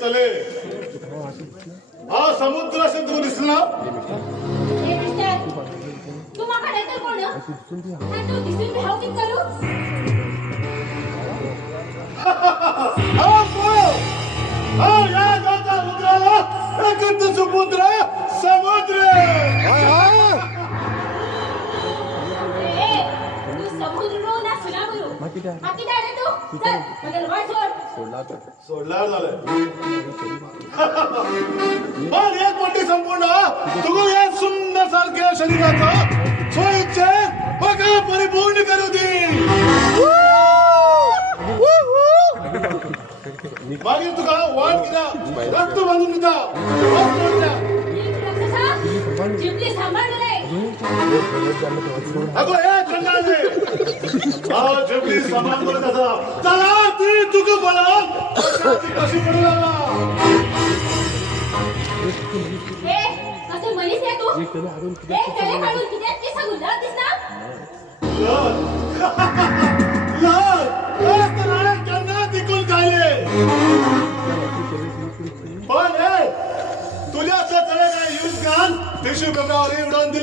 चले हा समुद्र असेल तू दिसला समुद्र समुद्र सोडला झालं पण एक मोठी संपूर्ण तुझं या सुंदर सारख्या शरीराचा स्वइच्छे बघा परिपूर्ण करू दे मागे तुका वाट केला रक्त बांधून दिला अगो हे चंडाळे हा जिबली सामान बोलत असा चला ती तुक बोला कशी पडला ए कसे मनीस आहे तू ए चले काढून किती ते सांगू ना दिसना पण तुझ्या असं चले काय यूज घाल टिश्यू पेपरावर उडवून दिले